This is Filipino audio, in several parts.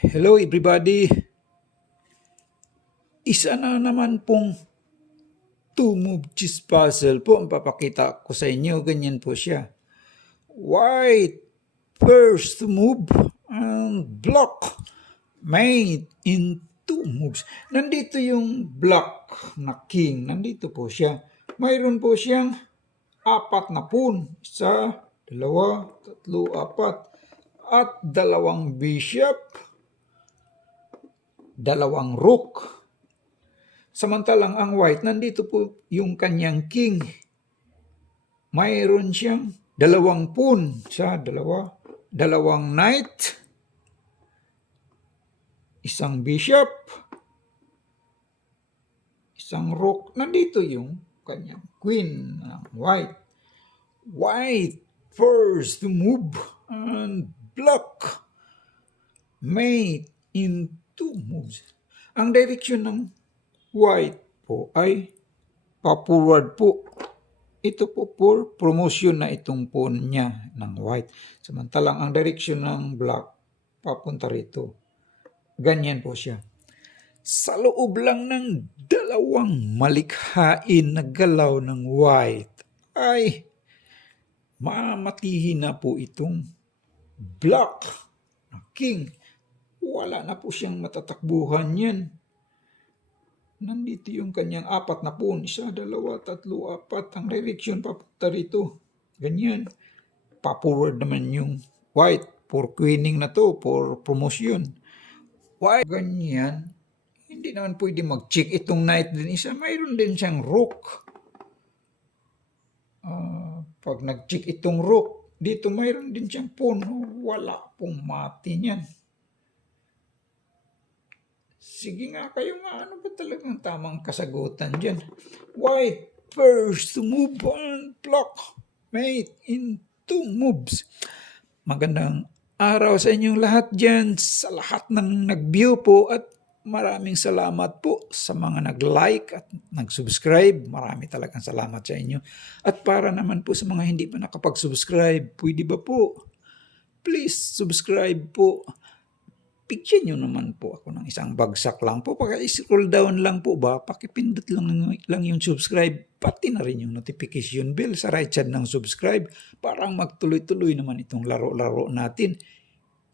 Hello everybody! Isa na naman pong two-move chess puzzle po ang papakita ko sa inyo. Ganyan po siya. White first move and block made in two moves. Nandito yung block na king. Nandito po siya. Mayroon po siyang apat na pawn. Isa, dalawa, tatlo, apat. At dalawang bishop, dalawang rook. Samantalang ang white, nandito po yung kanyang king. Mayroon siyang dalawang pawn. Sa dalawang knight, isang bishop, isang rook. Nandito yung kanyang queen ng white. White first move and block made in two moves. Ang direksyon ng white po ay pa-forward po. Ito po for promotion na itong pawn niya ng white. Samantalang ang direksyon ng black papunta rito. Ganyan po siya. Sa loob lang ng dalawang malikhain na galaw ng white ay mamatihin na po itong black na king. Wala na po siyang matatakbuhan yan. Nandito yung kanyang apat na pawn. Isa, dalawa, tatlo, apat. Ang direksyon papunta rito. Ganyan. Pa-forward naman yung white. For queening na to. For promotion. White. Ganyan. Hindi naman pwede mag-check itong knight din. Isa, mayroon din siyang rook. Pag nag-check itong rook, dito mayroon din siyang pawn. Wala pong mati niyan. Sige nga kayo nga, ano ba talagang tamang kasagutan dyan? White first move and block made in two moves. Magandang araw sa inyong lahat dyan, sa lahat ng nag-view po, at maraming salamat po sa mga nag-like at nag-subscribe. Marami talagang salamat sa inyo. At para naman po sa mga hindi pa nakapag-subscribe, pwede ba po? Please subscribe po. Picture nyo naman po ako ng isang bagsak lang po. Pag-scroll down lang po ba, pakipindot lang yung subscribe, pati na rin yung notification bell sa right side ng subscribe. Parang magtuloy-tuloy naman itong laro-laro natin.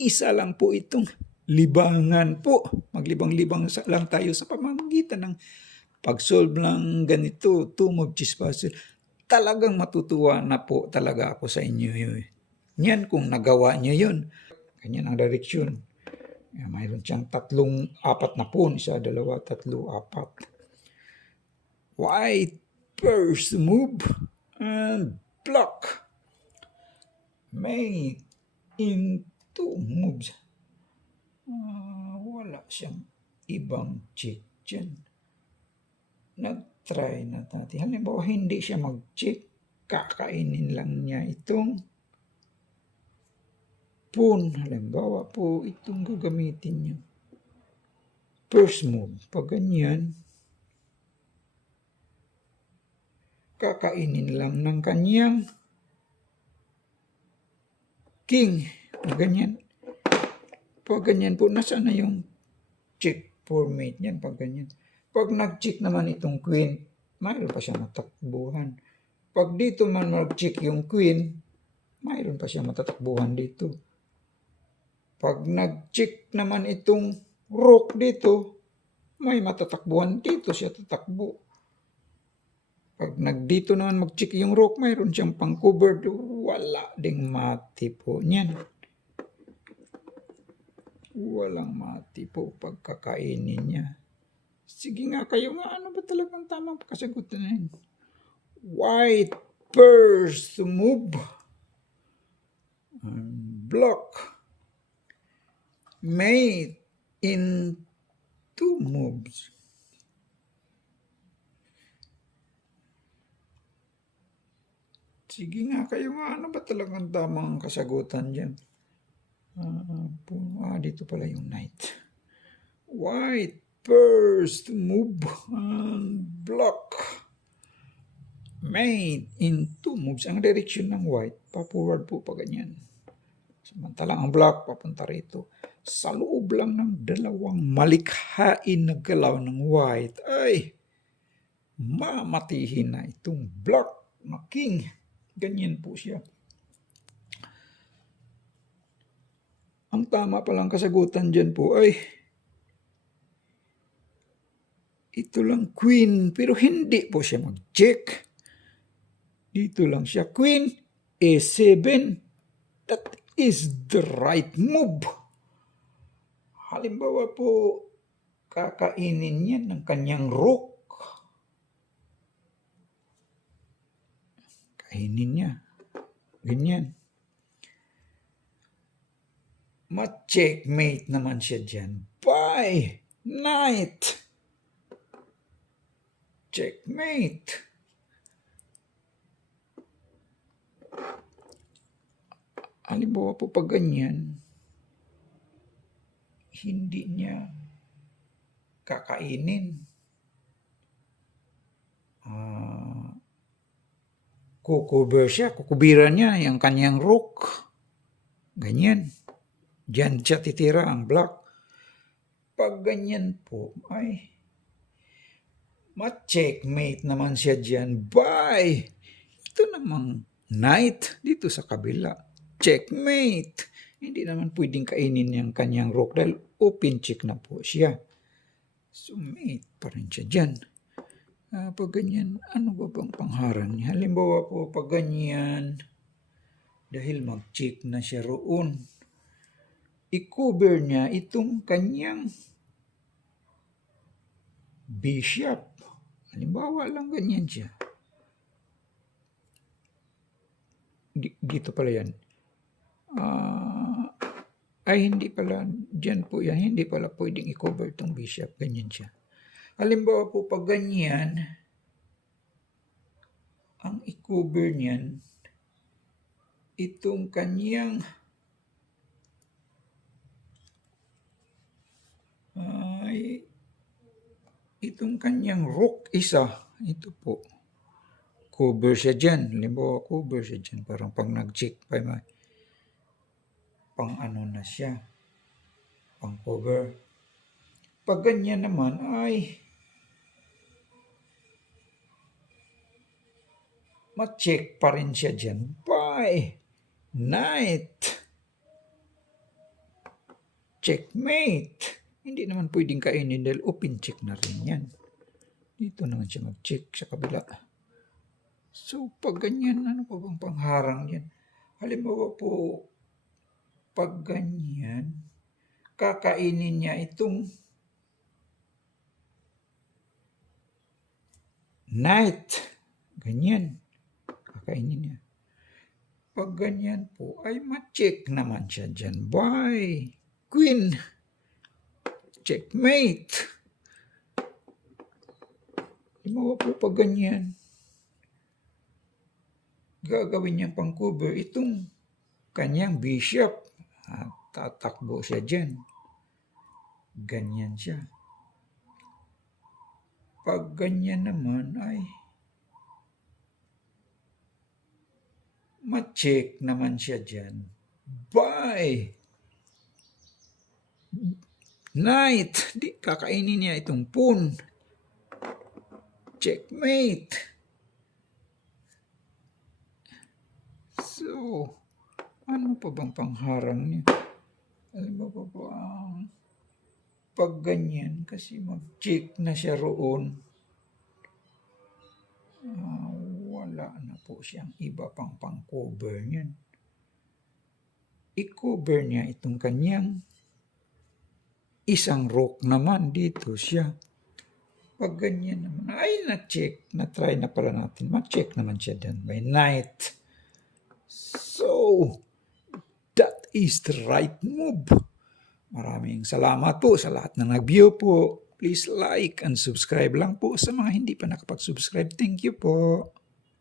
Isa lang po itong libangan po. Maglibang-libang lang tayo sa pamamagitan ng pag-solve ng ganito, two-move chess puzzle. Talagang matutuwa na po talaga ako sa inyo yun. Yan kung nagawa nyo yun. Ganyan ang direksyon. Mayroon siyang apat na pawn. Isa, dalawa, tatlo, apat. White first move and block made in two moves. Wala siyang ibang check dyan. Nag-try na natin. Halimbawa, hindi siya mag-check. Kakainin lang niya itong pawn. Halimbawa po, itong gagamitin niyo. First move. Pag ganyan, kakainin lang ng kanyang king. Pag ganyan. Pag ganyan po, nasaan na yung check formate niyan? Pag ganyan. Pag nag-check naman itong queen, mayroon pa siya matakbuhan. Pag dito man mag-check yung queen, mayroon pa siya matatakbuhan dito. Pag nag-check naman itong rook dito, may matatakbuhan dito siya tatakbo. Pag nagdito naman mag-check yung rook, mayroon siyang pang-cover. Wala ding mati po niyan. Walang mati po pagkakainin niya. Sige nga kayo nga, ano ba talagang tamang kasagutan na yun? White first move and block made in two moves. Sige nga kayo nga, ano ba talagang tamang kasagutan dyan? Dito pala yung knight. White first move and block made in two moves. Ang direksyon ng white, pa-forward po pa ganyan. Samantalang ang black papunta rito. sa loob lang ng 2 malikhain na galaw ng white ay mamatihin na itong black na king. Ganyan po siya. Ang tama palang kasagutan dyan po ay ito lang queen, pero hindi po siya mag-check. Dito lang siya queen, a7. That is the right move. Halimbawa po, kakainin niya ng kanyang rook. Kainin niya. Ganyan. Ma-checkmate naman siya dyan. Bye! Knight! Checkmate! Halimbawa po pag ganyan, hindi niya kakainin. Kukuber siya, kukubiran niya yung kanyang rook. Ganyan. Diyan siya titira ang black. Pag ganyan po, ay ma-checkmate naman siya dyan. Bye! Ito namang knight dito sa kabila. Checkmate! Hindi naman pwedeng kainin yung kanyang rook dahil open check na po siya. So mate pa rin siya dyan. Pag ganyan, ano ba bang pangharang niya? Halimbawa po pag ganyan, dahil mag-check na siya roon, i-cover niya itong kanyang bishop. Halimbawa lang ganyan siya. Dito pala yan. Ay hindi pala, dyan po yan, hindi pala pwedeng i-cover itong bishop. Ganyan siya. Halimbawa po pag ganyan, ang i-cover niyan, itong kanyang rook isa, ito po. Cover siya dyan. Halimbawa, cover siya dyan. Parang pag nag-check pa, pang ano na siya. Pang cover. Pag ganyan naman ay ma-check pa rin siya dyan. Bye! Knight! Checkmate! Hindi naman pwedeng kainin dahil open check na rin yan. Dito naman siya mag-check sa kabila. So, pag ganyan, ano pa bang pangharang yan? Halimbawa po, pag ganyan, kakainin niya itong knight. Ganyan. Kakainin niya. Pag ganyan po, ay ma-check naman siya dyan. Bye! Queen! Checkmate! Halimbawa po pag ganyan, gagawin niya pang cover itong kanyang bishop. Tatakbo siya dyan. Ganyan siya. Pag ganyan naman ay ma-check naman siya dyan. Bye! Knight! Di kakainin niya itong pawn. Checkmate! So, ano pa bang pangharang niya? Alam mo pa ang pag ganyan, kasi mag-check na siya roon, wala na po siyang iba pang pang-cover niyan. I-cover niya itong kanyang isang rook naman dito siya. Pag ganyan naman, ay na-check, na-try na pala natin. Ma-check naman siya dyan by knight. So, that is the right move. Maraming salamat po sa lahat na nag-view po. Please like and subscribe lang po sa mga hindi pa nakapag-subscribe. Thank you po.